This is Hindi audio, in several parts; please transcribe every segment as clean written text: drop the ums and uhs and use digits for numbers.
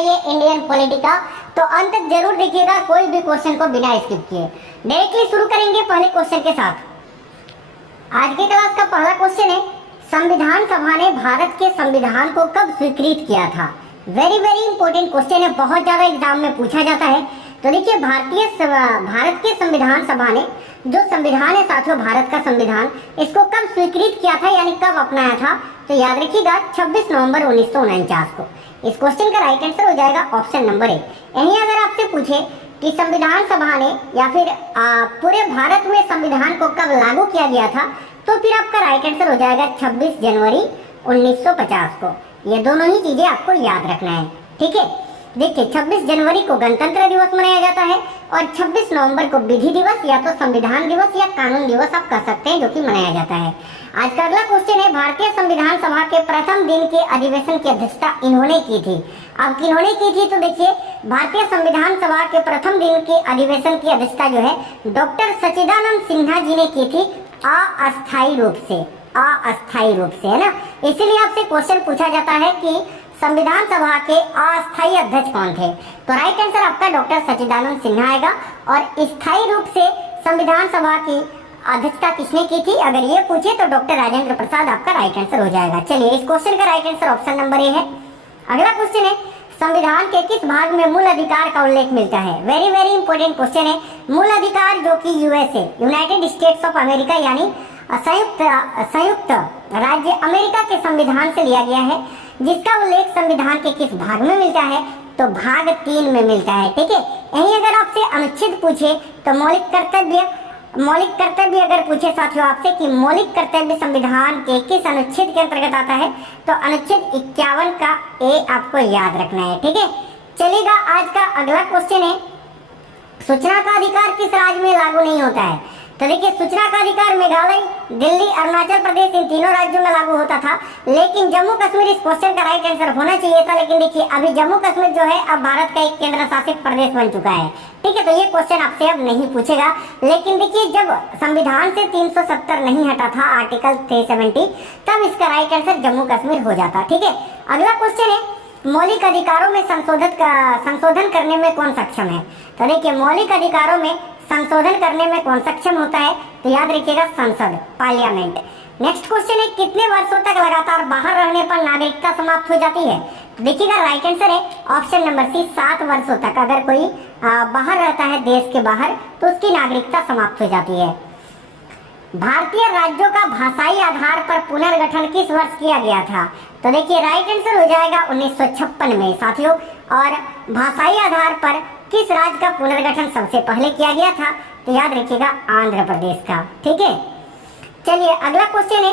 चाहिए इंडियन पॉलिटी का, तो अंत तक जरूर देखिएगा, कोई भी क्वेश्चन को बिना स्किप किए। डायरेक्टली शुरू करेंगे पहले क्वेश्चन के साथ। आज की क्लास का पहला क्वेश्चन है, संविधान सभा ने भारत के संविधान को कब स्वीकृत किया था? वेरी वेरी इंपॉर्टेंट क्वेश्चन है, बहुत ज्यादा एग्जाम में पूछा जाता है। तो देखिए, भारत के संविधान सभा ने जो संविधान है साथियों, भारत का संविधान, इसको कब स्वीकृत किया था, यानी कब अपनाया था? तो याद रखिएगा 26 नवंबर 1949 को। इस क्वेश्चन का राइट आंसर हो जाएगा ऑप्शन नंबर 1। यही अगर आपसे पूछे कि संविधान सभा ने या फिर पूरे भारत में संविधान को कब लागू किया गया था, तो फिर आपका राइट आंसर हो जाएगा 26 जनवरी 1950 को। ये दोनों ही चीजें आपको याद रखना है, ठीक है। देखिए, 26 जनवरी को गणतंत्र दिवस मनाया जाता है और 26 नवंबर को विधि दिवस या तो संविधान दिवस या कानून दिवस आप कह सकते हैं, जो कि मनाया जाता है। आज का अगला क्वेश्चन है, भारतीय संविधान सभा के प्रथम दिन के अधिवेशन की अध्यक्षता इन्होंने की थी। अब किन्होंने की थी? तो देखिए, भारतीय संविधान सभा के प्रथम दिन के अधिवेशन की अध्यक्षता जो है डॉक्टर सच्चिदानंद सिन्हा जी ने की थी, अस्थायी रूप से, अस्थायी रूप से, है ना। इसीलिए आपसे क्वेश्चन पूछा जाता है कि संविधान सभा के अस्थायी अध्यक्ष कौन थे? तो राइट आंसर आपका डॉक्टर सच्चिदानंद सिन्हा आएगा। और स्थायी रूप से संविधान सभा की अध्यक्षता किसने की थी, अगर ये पूछे तो डॉक्टर राजेंद्र प्रसाद आपका राइट आंसर हो जाएगा। चलिए, इस क्वेश्चन का राइट आंसर ऑप्शन नंबर ए है। अगला क्वेश्चन है, संविधान के किस भाग में मूल अधिकार का उल्लेख मिलता है? वेरी वेरी इंपॉर्टेंट क्वेश्चन है। मूल अधिकार जो कि USA, United states of America, यानी संयुक्त राज्य अमेरिका के संविधान से लिया गया है, जिसका उल्लेख संविधान के किस भाग में मिलता है? तो भाग 3 में मिलता है, ठीक है। यही अगर आपसे अनुच्छेद पूछे तो मौलिक कर्तव्य अगर पूछे साथियों आपसे कि मौलिक कर्तव्य संविधान के किस अनुच्छेद के अंतर्गत आता है, तो अनुच्छेद 51 का ए आपको याद रखना है, ठीक है। चलिएगा, आज का अगला क्वेश्चन है, सूचना का अधिकार किस राज्य में लागू नहीं होता है? तो देखिए, सूचना का अधिकार मेघालय, दिल्ली, अरुणाचल प्रदेश, इन तीनों राज्यों में लागू होता था, लेकिन जम्मू कश्मीर इस क्वेश्चन का राइट आंसर होना चाहिए था। लेकिन देखिए, अभी जम्मू कश्मीर जो है अब भारत का एक केंद्र शासित प्रदेश बन चुका है, ठीक है। तो ये क्वेश्चन आपसे अब नहीं पूछेगा। लेकिन देखिए, जब संविधान से 370 नहीं हटा था, आर्टिकल 370, तब इसका राइट आंसर जम्मू कश्मीर हो जाता, ठीक है। अगला क्वेश्चन है, मौलिक अधिकारों में संशोधन करने में कौन सक्षम है? तो देखिए, मौलिक अधिकारों में संशोधन करने में कौन सक्षम होता है? तो याद रखिएगा संसद, पार्लियामेंट। नेक्स्ट क्वेश्चन है, कितने वर्षों तक लगातार बाहर रहने पर नागरिकता समाप्त हो जाती है? तो देखिएगा, राइट आंसर है ऑप्शन नंबर सी, 7 वर्षों तक अगर कोई बाहर रहता है देश के बाहर, तो उसकी नागरिकता समाप्त हो जाती है। भारतीय राज्यों का भाषाई आधार पर पुनर्गठन किस वर्ष किया गया था? तो देखिए, राइट आंसर हो जाएगा 1956 में साथियों। और भाषाई आधार पर किस राज्य का पुनर्गठन सबसे पहले किया गया था? तो याद रखिएगा आंध्र प्रदेश का, ठीक है। चलिए, अगला क्वेश्चन है,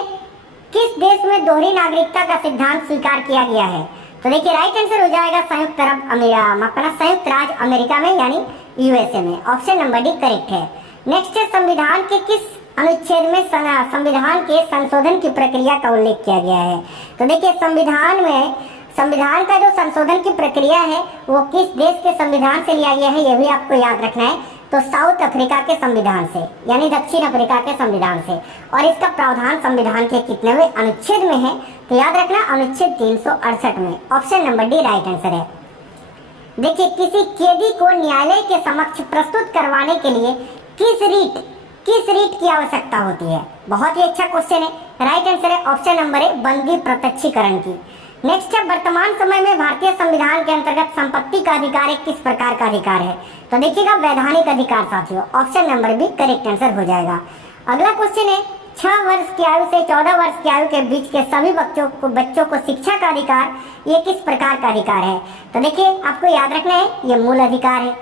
किस देश में दोहरी नागरिकता का सिद्धांत स्वीकार किया गया है? तो देखिए, राइट आंसर हो जाएगा संयुक्त राज्य अमेरिका में, यानी यूएसए में। ऑप्शन नंबर डी करेक्ट है। नेक्स्ट है, संविधान के किस अनुच्छेद में संविधान के संशोधन की प्रक्रिया का उल्लेख किया गया है? तो देखिए, संविधान का जो संशोधन की प्रक्रिया है वो किस देश के संविधान से लिया गया है, ये भी आपको याद रखना है। तो साउथ अफ्रीका के संविधान से, यानी दक्षिण अफ्रीका के संविधान से। और इसका प्रावधान संविधान के कितनेवें अनुच्छेद में है? तो याद रखना अनुच्छेद 368 में। Option number D right answer है। देखिए, किसी कैदी को न्यायालय के समक्ष प्रस्तुत करवाने के लिए किस रीट की आवश्यकता होती है? बहुत ही अच्छा क्वेश्चन है। राइट आंसर है ऑप्शन नंबर ए, बंदी प्रत्यक्षीकरण की। नेक्स्ट है, वर्तमान समय में भारतीय संविधान के अंतर्गत संपत्ति का अधिकार एक किस प्रकार का अधिकार है? तो देखिएगा, वैधानिक अधिकार साथियों। Option number B correct answer हो जाएगा। अगला क्वेश्चन है, 6 वर्ष की आयु से 14 वर्ष की आयु के बीच के सभी बच्चों को शिक्षा का अधिकार, ये किस प्रकार का अधिकार है? तो देखिए, आपको याद रखना है, ये मूल अधिकार है।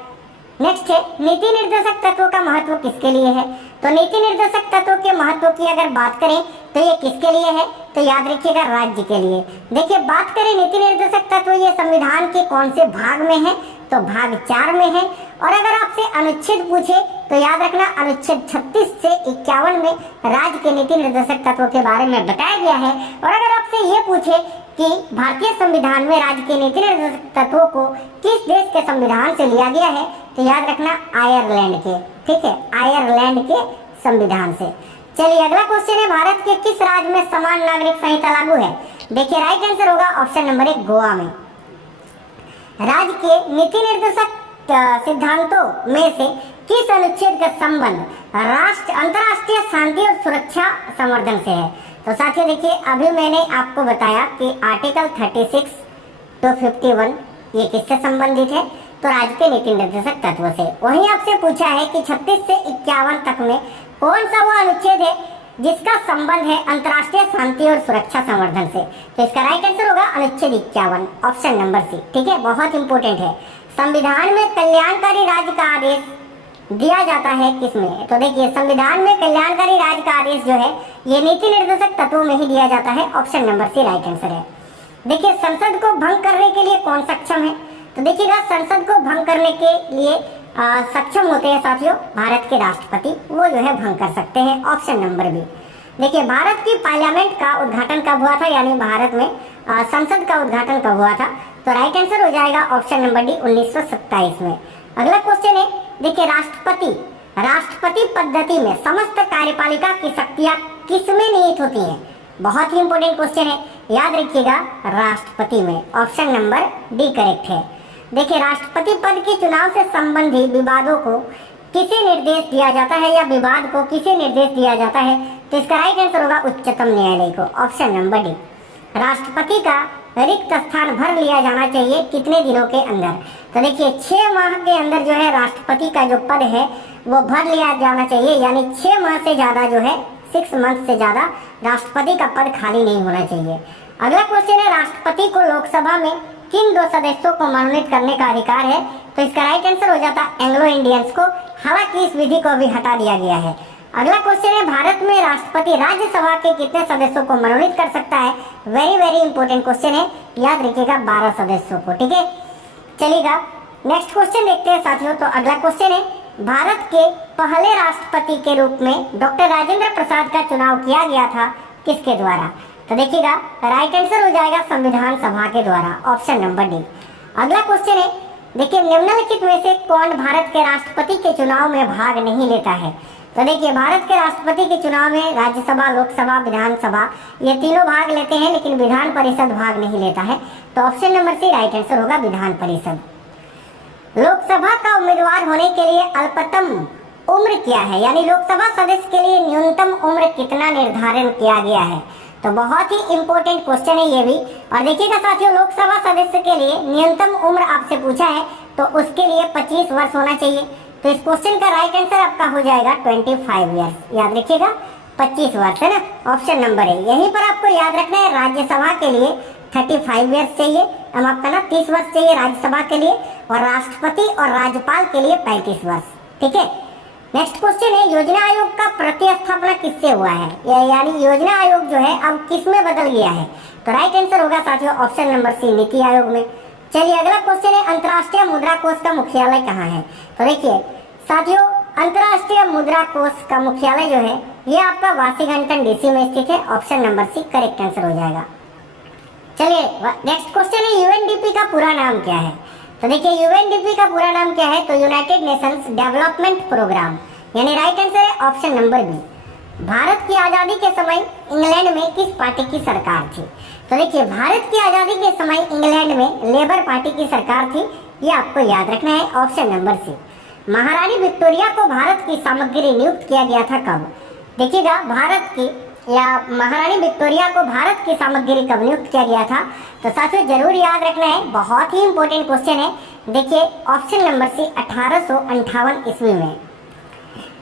नेक्स्ट है, नीति निर्देशक तत्वों का महत्व किसके लिए है? तो नीति निर्देशक तत्वों के महत्व की अगर बात करें तो ये किसके लिए है? तो याद रखिएगा राज्य के लिए। देखिए, बात करें नीति निर्देशक तत्व, ये संविधान के कौन से भाग में है? तो भाग 4 में है। और अगर आपसे अनुच्छेद पूछे तो याद रखना अनुच्छेद 36 से 51 में राज्य के नीति निर्देशक तत्वों के बारे में बताया गया है। और अगर आपसे ये पूछे कि भारतीय संविधान में राज्य के नीति निर्देशक तत्वों को किस देश के संविधान से लिया गया है? तो याद रखना आयरलैंड के, ठीक है, आयरलैंड के संविधान से। चलिए, अगला क्वेश्चन है, भारत के किस राज्य में समान नागरिक संहिता लागू है? देखिए, राइट आंसर होगा ऑप्शन नंबर 1, गोवा में। राज्य के नीति निर्देशक सिद्धांतों में से किस अनुच्छेद का संबंध अंतरराष्ट्रीय शांति और सुरक्षा संवर्धन से है? तो साथियों देखिए, अभी मैंने आपको बताया कि आर्टिकल 36 to 51 ये किससे संबंधित है? तो राज्य के नीति निर्देशक तत्वों से। वहीं आपसे पूछा है कि 36 से 51 तक में कौन सा वो अनुच्छेद है जिसका संबंध है अंतरराष्ट्रीय शांति और सुरक्षा संवर्धन से? तो इसका राइट आंसर होगा अनुच्छेद 51, ऑप्शन नंबर सी। ठीक है, बहुत इंपॉर्टेंट है। संविधान में कल्याणकारी राज्य का आदेश दिया जाता है किसमें? तो देखिए, संविधान में कल्याणकारी राज्य का आदेश जो है ये नीति निर्देशक तत्वों में ही दिया जाता है, option number C right answer है। देखिए, संसद को भंग करने के लिए कौन सक्षम है? तो देखिएगा, संसद को भंग करने के लिए सक्षम होते हैं साथियों भारत के राष्ट्रपति, वो जो है भंग कर सकते हैं, ऑप्शन नंबर बी। देखिए, भारत की पार्लियामेंट का उद्घाटन कब हुआ था, यानी भारत में संसद का उद्घाटन कब हुआ था? तो राइट आंसर हो जाएगा ऑप्शन नंबर डी 1927 में। अगला क्वेश्चन है, देखिए, राष्ट्रपति पद्धति में समस्त कार्यपालिका की शक्तियां किसमें निहित होती हैं? बहुत ही इंपॉर्टेंट क्वेश्चन है, याद रखिएगा, राष्ट्रपति में, ऑप्शन नंबर डी करेक्ट है। देखिए, राष्ट्रपति पद के चुनाव से संबंधित विवादों को किसे निर्देश दिया जाता है, या विवाद को किसे निर्देश दिया जाता है? तो इसका राइट आंसर होगा उच्चतम न्यायालय को, ऑप्शन नंबर डी। राष्ट्रपति का रिक्त स्थान भर लिया जाना चाहिए कितने दिनों के अंदर? तो देखिए, 6 माह के अंदर जो है राष्ट्रपति का जो पद है वो भर लिया जाना चाहिए, यानी 6 माह से ज्यादा जो है 6 मंथ से ज्यादा राष्ट्रपति का पद खाली नहीं होना चाहिए। अगला क्वेश्चन है, राष्ट्रपति को लोकसभा में किन 2 सदस्यों को मनोनीत करने का अधिकार है? तो इसका राइट आंसर हो जाता एंग्लो इंडियंस को, हालांकि इस विधि को भी हटा दिया गया है। अगला क्वेश्चन है, भारत में राष्ट्रपति राज्यसभा के कितने सदस्यों को मनोनीत कर सकता है? वेरी वेरी इंपॉर्टेंट क्वेश्चन है, याद रखिएगा, 12 सदस्यों को। ठीक है, चलिएगा नेक्स्ट क्वेश्चन देखते हैं साथियों। तो अगला क्वेश्चन है, भारत के पहले राष्ट्रपति के रूप में डॉक्टर राजेंद्र प्रसाद का चुनाव किया गया था किसके द्वारा? तो देखिएगा, राइट आंसर हो जाएगा संविधान सभा के द्वारा, ऑप्शन नंबर डी। अगला क्वेश्चन है, देखिए, निम्नलिखित में से कौन भारत के राष्ट्रपति के चुनाव में भाग नहीं लेता है? तो देखिए, भारत के राष्ट्रपति के चुनाव में राज्यसभा, लोकसभा, विधानसभा ये तीनों भाग लेते हैं, लेकिन विधान परिषद भाग नहीं लेता है। तो option number C right answer होगा विधान परिषद। लोकसभा का उम्मीदवार होने के लिए अल्पतम उम्र क्या है, यानी लोकसभा सदस्य के लिए न्यूनतम उम्र कितना निर्धारण किया गया है? तो बहुत ही इंपॉर्टेंट क्वेश्चन है ये भी। और देखिएगा साथियों, लोकसभा सदस्य के लिए न्यूनतम उम्र आपसे पूछा है तो उसके लिए 25 वर्ष होना चाहिए। तो इस क्वेश्चन का राइट आंसर आपका हो जाएगा 25 ईयर्स, याद रखिएगा 25 वर्ष है ना, ऑप्शन नंबर है। यहीं पर आपको याद रखना है, राज्यसभा के लिए 35 ईयर्स चाहिए, हम आपका ना 30 वर्ष चाहिए राज्यसभा के लिए, और राष्ट्रपति और राज्यपाल के लिए 35 वर्ष। ठीक है, नेक्स्ट क्वेश्चन है, योजना आयोग का प्रतिस्थापना किससे हुआ है, यानी योजना आयोग जो है अब किस में बदल गया है? तो राइट आंसर होगा साथियों ऑप्शन नंबर सी नीति आयोग में। चलिए अगला क्वेश्चन है, अंतर्राष्ट्रीय मुद्रा कोष का मुख्यालय कहाँ है? तो देखिए साथियों, अंतर्राष्ट्रीय मुद्रा कोष का मुख्यालय जो है ये आपका वाशिंगटन डीसी में स्थित है, option number C correct answer हो जाएगा। चलिए नेक्स्ट क्वेश्चन है, यूएनडीपी का पूरा नाम क्या है? तो देखिए यूएनडीपी का पूरा नाम क्या है? तो यूनाइटेड नेशंस डेवलपमेंट प्रोग्राम, यानी राइट आंसर है ऑप्शन नंबर बी। भारत की आजादी के समय इंग्लैंड में किस पार्टी की सरकार थी? तो देखिए भारत की आजादी के समय इंग्लैंड में लेबर पार्टी की सरकार थी, ये आपको याद रखना है, ऑप्शन नंबर सी। महारानी विक्टोरिया को भारत की सामग्री नियुक्त किया गया था कब? देखिएगा भारत की या महारानी विक्टोरिया को भारत की सामग्री कब नियुक्त किया गया था? तो साथियों जरूर याद रखना है, बहुत ही इंपॉर्टेंट क्वेश्चन है। देखिए ऑप्शन नंबर सी 1858 ईस्वी में।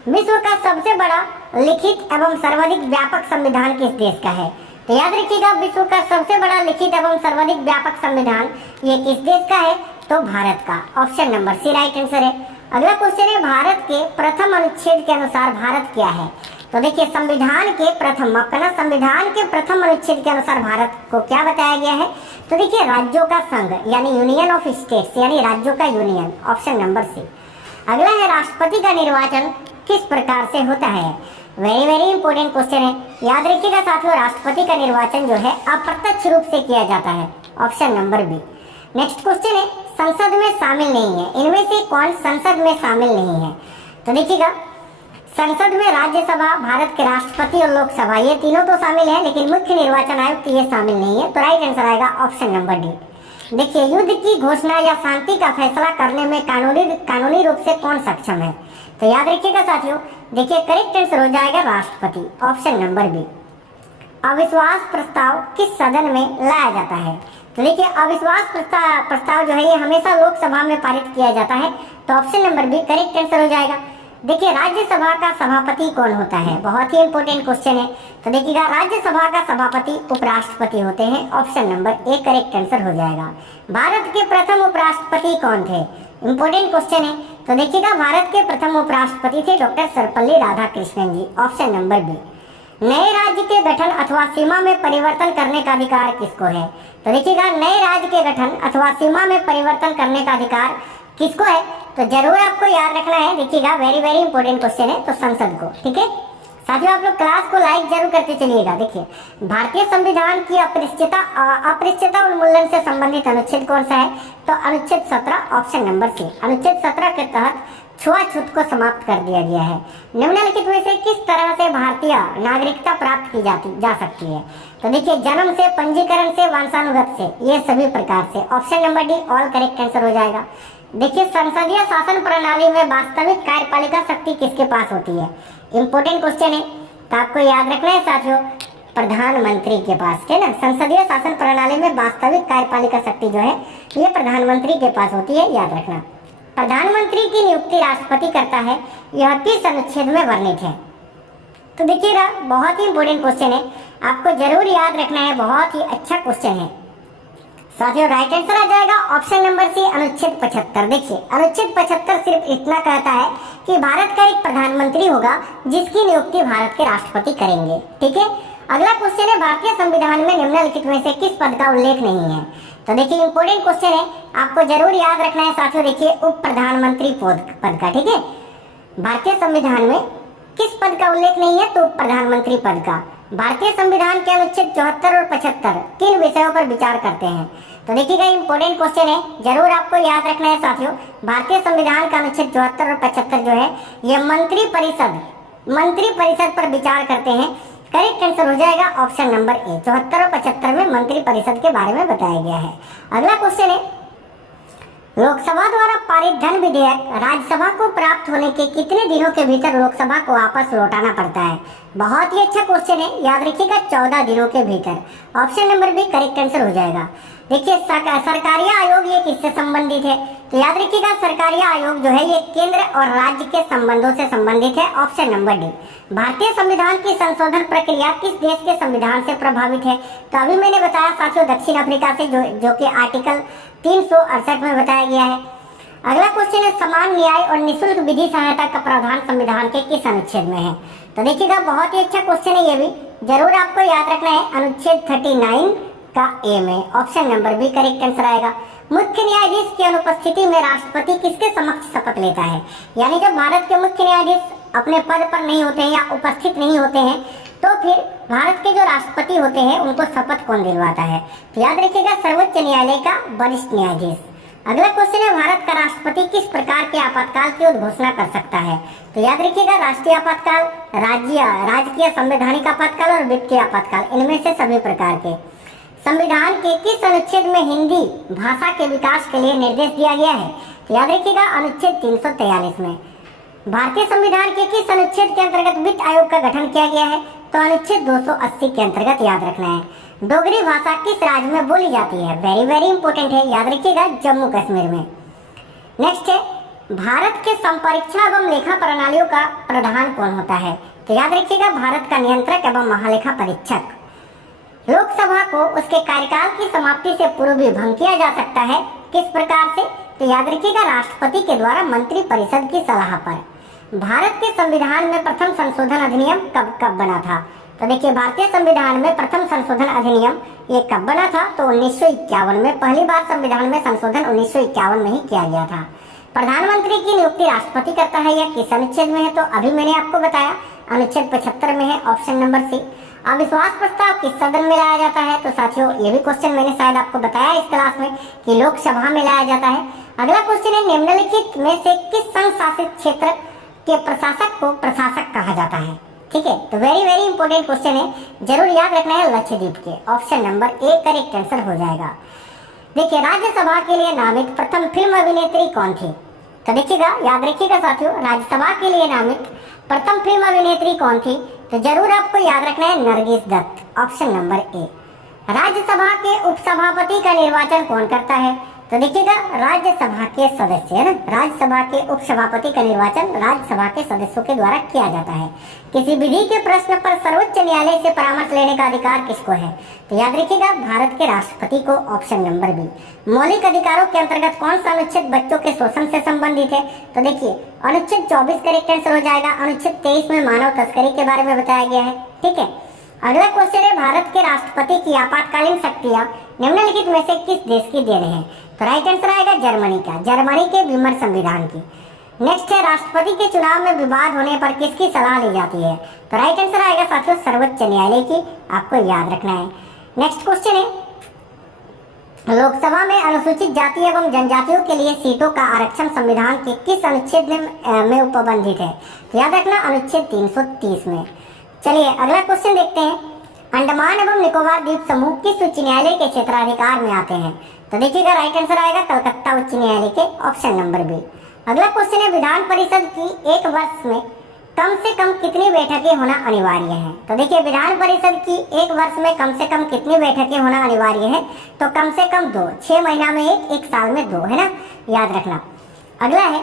विश्व का सबसे बड़ा लिखित एवं सर्वाधिक व्यापक संविधान किस देश का है? तो याद रखिएगा विश्व का सबसे बड़ा लिखित एवं सर्वाधिक व्यापक संविधान ये किस देश का है? तो भारत का, option number C right answer है। अगला क्वेश्चन है, भारत के प्रथम अनुच्छेद के अनुसार भारत क्या है? तो देखिए संविधान के प्रथम अनुच्छेद के अनुसार भारत को क्या बताया गया है? तो देखिए राज्यों का संघ, यानी यूनियन ऑफ स्टेट्स, यानी राज्यों का यूनियन, ऑप्शन नंबर सी। अगला है, राष्ट्रपति का निर्वाचन किस प्रकार से होता है? वेरी वेरी इंपॉर्टेंट क्वेश्चन है, याद रखिएगा साथियों, राष्ट्रपति का निर्वाचन जो है अप्रत्यक्ष रूप से किया जाता है, option number B. Next question है, संसद में शामिल नहीं है, इनमें से कौन संसद में शामिल नहीं है? तो देखिएगा संसद में राज्यसभा, भारत के राष्ट्रपति और लोकसभा ये तीनों तो शामिल है, लेकिन मुख्य निर्वाचन आयुक्त ये शामिल नहीं है। तो राइट आंसर आएगा ऑप्शन नंबर डी। देखिए, युद्ध की घोषणा या शांति का फैसला करने में कानूनी रूप से कौन सक्षम है? तो याद रखिएगा साथियों, देखिए करेक्ट आंसर हो जाएगा राष्ट्रपति, ऑप्शन नंबर बी। अविश्वास प्रस्ताव किस सदन में लाया जाता है? तो देखिए अविश्वास प्रस्ताव जो है ये हमेशा लोकसभा में पारित किया जाता है, तो option number B correct answer हो जाएगा। देखिए राज्यसभा का सभापति कौन होता है? बहुत ही इंपॉर्टेंट क्वेश्चन है। तो देखिएगा राज्यसभा का सभापति उपराष्ट्रपति होते हैं, option number A correct answer हो जाएगा। भारत के प्रथम उपराष्ट्रपति कौन थे? इंपॉर्टेंट क्वेश्चन है। तो देखिएगा भारत के प्रथम उपराष्ट्रपति थे डॉक्टर सर्वपल्ली राधाकृष्णन जी, ऑप्शन नंबर बी। नए राज्य के गठन अथवा सीमा में परिवर्तन करने का अधिकार किसको है? तो देखिएगा नए राज्य के गठन अथवा सीमा में परिवर्तन करने का अधिकार किसको है? तो जरूर आपको याद रखना है। देखिएगा वेरी इंपॉर्टेंट क्वेश्चन है, तो संसद को। ठीक है साथियों, आप लोग क्लास को लाइक जरूर करते चलिएगा। देखिए भारतीय संविधान की अपरिचितता उन्मूलन से संबंधित अनुच्छेद कौन सा है? तो अनुच्छेद 17, ऑप्शन नंबर सी। अनुच्छेद 17 के तहत छुआछूत को समाप्त कर दिया गया है। निम्नलिखित में से किस तरह से भारतीय नागरिकता प्राप्त की जा सकती है? तो देखिए जन्म से, पंजीकरण से, वंशानुगत से, ये सभी प्रकार से, option number D all correct answer हो जाएगा। देखिए संसदीय शासन प्रणाली में वास्तविक कार्यपालिका शक्ति किसके पास होती है? इंपॉर्टेंट क्वेश्चन है, तो आपको याद रखना है साथियों, प्रधानमंत्री के पास है ना। संसदीय शासन प्रणाली में वास्तविक कार्यपालिका शक्ति जो है ये प्रधानमंत्री के पास होती है, याद रखना। प्रधानमंत्री की नियुक्ति राष्ट्रपति करता है, यह 30 अनुच्छेद में वर्णित है। तो देखिएगा बहुत ही इंपॉर्टेंट क्वेश्चन है, आपको जरूर याद रखना है, बहुत ही अच्छा क्वेश्चन है साथियों। राइट आंसर आ जाएगा ऑप्शन नंबर सी, अनुच्छेद 75। देखिए अनुच्छेद 75 सिर्फ इतना कहता है कि भारत का एक प्रधानमंत्री होगा जिसकी नियुक्ति भारत के राष्ट्रपति करेंगे। ठीक है, अगला क्वेश्चन है, भारतीय संविधान में निम्नलिखित में से किस पद का उल्लेख नहीं है? तो देखिए इंपॉर्टेंट क्वेश्चन है, आपको जरूर याद रखना है साथियों। देखिए उप प्रधानमंत्री पद का, ठीक है, भारतीय संविधान में किस पद का उल्लेख नहीं है? तो उप प्रधानमंत्री पद का। भारतीय संविधान के अनुच्छेद 74 और 75 किन विषयों पर विचार करते हैं? तो देखिएगा इंपॉर्टेंट क्वेश्चन है, जरूर आपको याद रखना है साथियों। भारतीय संविधान का अनुच्छेद 74 और 75 जो है ये मंत्री परिषद पर विचार करते हैं। करेक्ट आंसर हो जाएगा ऑप्शन नंबर ए। 74 और 75 में मंत्री परिषद के बारे में बताया गया है। अगला क्वेश्चन है, लोकसभा द्वारा पारित धन विधेयक राज्यसभा को प्राप्त होने के कितने दिनों के भीतर लोकसभा को वापस लौटाना पड़ता है? बहुत ही अच्छा क्वेश्चन है, याद रखिएगा 14 दिनों के भीतर, option number B correct answer हो जाएगा। देखिए सरकारीय आयोग ये किससे संबंधित है? तो याद रखिएगा सरकारीय आयोग जो है ये केंद्र और राज्य के संबंधों से संबंधित है, ऑप्शन नंबर डी। भारतीय संविधान की संशोधन प्रक्रिया किस देश के संविधान से प्रभावित है? तो अभी मैंने बताया साथियों दक्षिण अफ्रीका से, जो कि आर्टिकल 368 में बताया गया है। अगला क्वेश्चन है, समान न्याय और निःशुल्क विधि सहायता का प्रावधान संविधान के किस अनुच्छेद में है? तो देखिएगा बहुत ही अच्छा क्वेश्चन है, ये भी जरूर आपको याद रखना है, अनुच्छेद 39 का ए में, option number B correct answer आएगा। मुख्य न्यायाधीश की अनुपस्थिति में राष्ट्रपति किसके समक्ष शपथ लेता है? यानी जब भारत के मुख्य न्यायाधीश अपने पद पर नहीं होते हैं या उपस्थित नहीं होते हैं, तो फिर भारत के जो राष्ट्रपति होते हैं उनको शपथ कौन दिलवाता है? तो याद रखिएगा सर्वोच्च न्यायालय का वरिष्ठ न्यायाधीश। अगला क्वेश्चन है, भारत का राष्ट्रपति किस प्रकार के आपातकाल की उद्घोषणा कर सकता है? तो याद रखिएगा राष्ट्रीय आपातकाल, राजकीय, संवैधानिक आपातकाल और वित्तीय आपातकाल, इनमें से सभी प्रकार के। संविधान के किस अनुच्छेद में हिंदी भाषा के विकास के लिए निर्देश दिया गया है? तो याद रखिएगा अनुच्छेद 343 में। भारतीय संविधान के किस अनुच्छेद के अंतर्गत वित्त आयोग का गठन किया गया है? तो अनुच्छेद 280 के अंतर्गत, याद रखना है। डोगरी भाषा किस राज्य में बोली जाती है? वेरी इंपॉर्टेंट है, याद रखिएगा जम्मू कश्मीर में। नेक्स्ट है, भारत के संपरीक्षा एवं लेखा प्रणालियों का प्रधान कौन होता है? तो याद रखिएगा भारत का नियंत्रक एवं महालेखा परीक्षक। लोकसभा को उसके कार्यकाल की समाप्ति से पूर्व भी भंग किया जा सकता है, किस प्रकार से? तो याद रखिएगा राष्ट्रपति के द्वारा मंत्री परिषद की सलाह पर। भारत के संविधान में प्रथम संशोधन अधिनियम कब बना था? तो देखिए भारतीय संविधान में प्रथम संशोधन अधिनियम ये कब बना था? तो 1951 में, पहली बार संविधान में संशोधन 1951 में ही किया गया था। प्रधानमंत्री की नियुक्ति राष्ट्रपति करता है, यह किस अनुच्छेद में है? तो अभी मैंने आपको बताया अनुच्छेद 75 में है, ऑप्शन नंबर सी। अविश्वास प्रस्ताव किस सदन में लाया जाता है? तो साथियों ये भी क्वेश्चन मैंने शायद आपको बताया इस क्लास में कि लोकसभा में लाया जाता है। अगला क्वेश्चन है, निम्नलिखित में से किस संघ शासित क्षेत्र के प्रशासक को प्रशासक कहा जाता है? ठीक है, तो वेरी इंपॉर्टेंट क्वेश्चन है, जरूर याद रखना है लक्षद्वीप के, option number A correct answer हो जाएगा। देखिए राज्यसभा के लिए नामित प्रथम फिल्म अभिनेत्री कौन थी? तो देखिएगा, याद रखिएगा साथियों, राज्यसभा के लिए नामित प्रथम फिल्म अभिनेत्री कौन थी? तो जरूर आपको याद रखना है Nargis Dutt, option number A. Rajya Sabha के उपसभापति का निर्वाचन कौन करता है? तो देखिएगा, राज्यसभा के सदस्य है ना, राज्यसभा के उपसभापति का निर्वाचन राज्यसभा के सदस्यों के द्वारा किया जाता है। किसी विधि के प्रश्न पर सर्वोच्च न्यायालय से परामर्श लेने का अधिकार किसको है? तो याद रखिएगा, भारत के राष्ट्रपति को, ऑप्शन नंबर बी। मौलिक अधिकारों के अंतर्गत कौन सा अनुच्छेद बच्चों के शोषण से संबंधित है? तो देखिए, अनुच्छेद 24 करेक्ट आंसर हो जाएगा। अनुच्छेद 23 में मानव तस्करी के बारे में बताया गया है। ठीक है, अगला क्वेश्चन है, भारत के राष्ट्रपति की आपातकालीन शक्तियां निम्नलिखित में से किस देश की देन है? तो राइट आंसर आएगा जर्मनी का, जर्मनी के विमर संविधान की। नेक्स्ट है, राष्ट्रपति के चुनाव में विवाद होने पर किसकी सलाह ली जाती है? तो राइट आंसर आएगा साथियों सर्वोच्च न्यायालय की, आपको याद रखना है। नेक्स्ट क्वेश्चन है, लोकसभा में अनुसूचित जाति एवं जनजातियों के लिए सीटों का आरक्षण संविधान के किस अनुच्छेद में उपबंधित है? तो याद रखना अनुच्छेद 330 में। चलिए अगला क्वेश्चन देखते हैं, अंडमान एवं निकोबार द्वीप समूह किस उच्च न्यायालय के क्षेत्राधिकार में आते हैं? तो देखिएगा, राइट आंसर आएगा कलकत्ता उच्च न्यायालय के, ऑप्शन नंबर बी। अगला क्वेश्चन है, विधान परिषद की एक वर्ष में कम से कम कितनी बैठकें होना अनिवार्य है? तो देखिए, विधान परिषद की एक वर्ष में कम से कम कितनी बैठकें होना अनिवार्य है? तो कम से कम 2, 6 महीना में एक साल में 2, है ना, याद रखना। अगला है,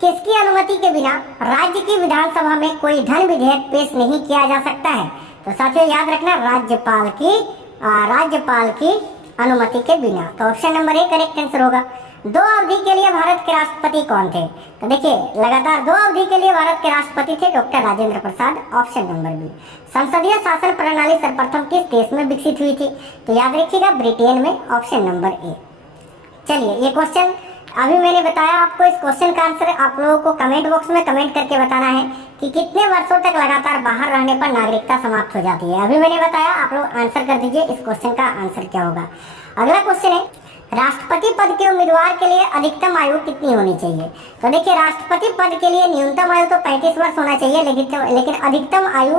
किसकी अनुमति के बिना राज्य की विधानसभा में कोई धन विधेयक पेश नहीं किया जा सकता है? तो साथियों याद रखना, राज्यपाल की अनुमति के बिना। तो option number A correct answer होगा। 2 अवधि के लिए भारत के राष्ट्रपति कौन थे? तो देखिए, लगातार 2 अवधि के लिए भारत के राष्ट्रपति थे doctor Rajendra Prasad, option number B. संसदीय शासन प्रणाली सर्वप्रथम किस देश में विकसित हुई थी? तो याद रखिएगा ब्रिटेन में, ऑप्शन नंबर ए। चलिए, ये क्वेश्चन अभी मैंने बताया आपको, इस क्वेश्चन का आंसर आप लोगों को कमेंट बॉक्स में कमेंट करके बताना है कि कितने वर्षों तक लगातार बाहर रहने पर नागरिकता समाप्त हो जाती है। अभी मैंने बताया, आप लोग आंसर कर दीजिए इस क्वेश्चन का आंसर क्या होगा। अगला क्वेश्चन है, राष्ट्रपति पद के उम्मीदवार के लिए अधिकतम आयु कितनी होनी चाहिए? तो देखिए, राष्ट्रपति पद के लिए न्यूनतम आयु तो 35 वर्ष होना चाहिए, लेकिन अधिकतम आयु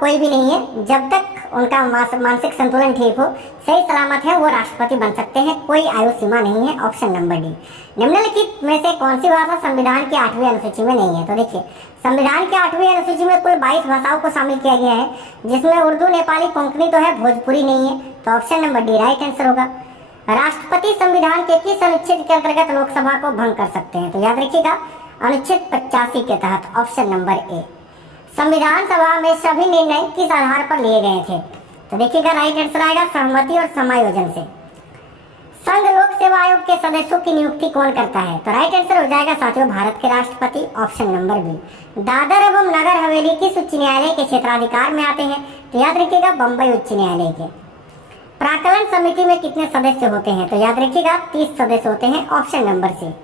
कोई भी नहीं है। जब तक उनका मानसिक संतुलन ठीक हो, सही सलामत है, वो राष्ट्रपति बन सकते हैं, कोई आयु सीमा नहीं है, ऑप्शन नंबर डी। निम्नलिखित में से कौन सी भाषा संविधान की 8वीं अनुसूची में नहीं है? तो देखिए, संविधान की 8वीं अनुसूची में कुल 22 भाषाओं को शामिल किया गया है, जिसमें उर्दू, नेपाली, कोंकणी तो है, भोजपुरी नहीं है। तो option number D right answer होगा। राष्ट्रपति संविधान के किस अनुच्छेद के अंतर्गत लोकसभा को भंग कर सकते हैं? तो याद रखिएगा अनुच्छेद 85 के तहत, ऑप्शन नंबर ए। संविधान सभा में सभी निर्णय किस आधार पर लिए गए थे? तो देखिएगा, राइट आंसर आएगा सहमति और समायोजन से। संघ लोक सेवा आयोग के सदस्यों की नियुक्ति कौन करता है? तो राइट आंसर हो जाएगा साथियों भारत के राष्ट्रपति, ऑप्शन नंबर बी। दादर एवं नगर हवेली किस उच्च न्यायालय के क्षेत्राधिकार में आते हैं? तो याद रखिएगा बंबई उच्च न्यायालय के। प्राक्कलन समिति में कितने सदस्य होते हैं? तो याद रखिएगा 30 सदस्य होते हैं, ऑप्शन नंबर सी।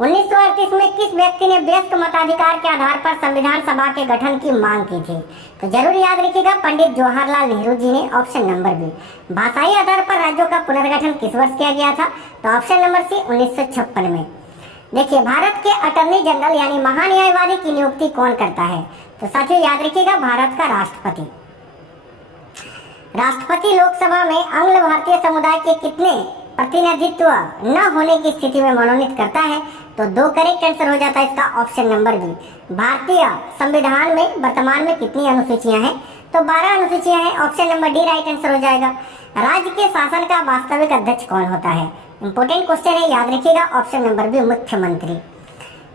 1938 में किस व्यक्ति ने वयस्क मताधिकार के आधार पर संविधान सभा के गठन की मांग की थी? तो जरूर याद रखिएगा पंडित जवाहरलाल नेहरू जी ने, ऑप्शन नंबर बी। भाषाई आधार पर राज्यों का पुनर्गठन किस वर्ष किया गया था? तो ऑप्शन नंबर सी 1956 में। देखिए, भारत के अटॉर्नी जनरल यानी महान्यायवादी की नियुक्ति कौन करता है? तो साथियों याद रखिएगा भारत का राष्ट्रपति। राष्ट्रपति लोकसभा में आंग्ल भारतीय समुदाय के कितने प्रतिनिधित्व न होने की स्थिति में मनोनीत करता है? तो 2 करेक्ट आंसर हो जाता है इसका, ऑप्शन नंबर बी। भारतीय संविधान में वर्तमान में कितनी अनुसूचियां हैं? तो 12 अनुसूचियां हैं, option number D right answer हो जाएगा। राज्य के शासन का वास्तविक अध्यक्ष कौन होता है? इंपोर्टेंट क्वेश्चन है, याद रखिएगा, ऑप्शन नंबर बी मुख्यमंत्री।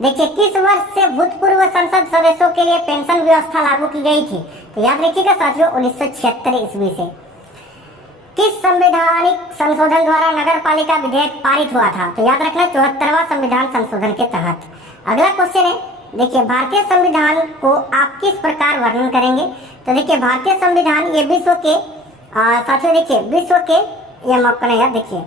देखिए, किस वर्ष से भूतपूर्व संसद सदस्यों के लिए पेंशन व्यवस्था लागू की गई थी? तो याद रखिएगा साथियों 1976 ईस्वी से। किस संवैधानिक संशोधन द्वारा नगर पालिका विधेयक पारित हुआ था? तो याद रखना 74वां संविधान संशोधन के तहत। अगला क्वेश्चन है, देखिए भारतीय संविधान को आप किस प्रकार वर्णन करेंगे? तो देखिए, भारतीय संविधान ये विश्व के साथियों, देखिए विश्व के, ये आपको नहीं याद, देखिए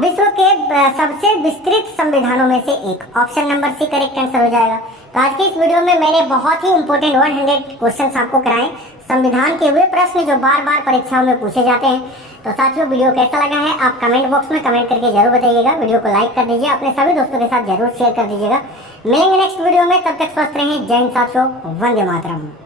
विश्व के सबसे विस्तृत संविधानों में से एक, option number C correct answer हो जाएगा। तो आज की इस वीडियो में मैंने बहुत ही इंपॉर्टेंट 100 क्वेश्चन आपको कराए, संविधान के वे प्रश्न जो बार बार परीक्षाओं में पूछे जाते हैं। तो साथियों, वीडियो कैसा लगा है आप कमेंट बॉक्स में कमेंट करके जरूर बताइएगा। वीडियो को लाइक कर दीजिए, अपने सभी दोस्तों के साथ जरूर शेयर कर दीजिएगा। मिलेंगे नेक्स्ट वीडियो में, तब तक स्वस्थ रहें। जय हिंद साथियों, वंदे मातरम।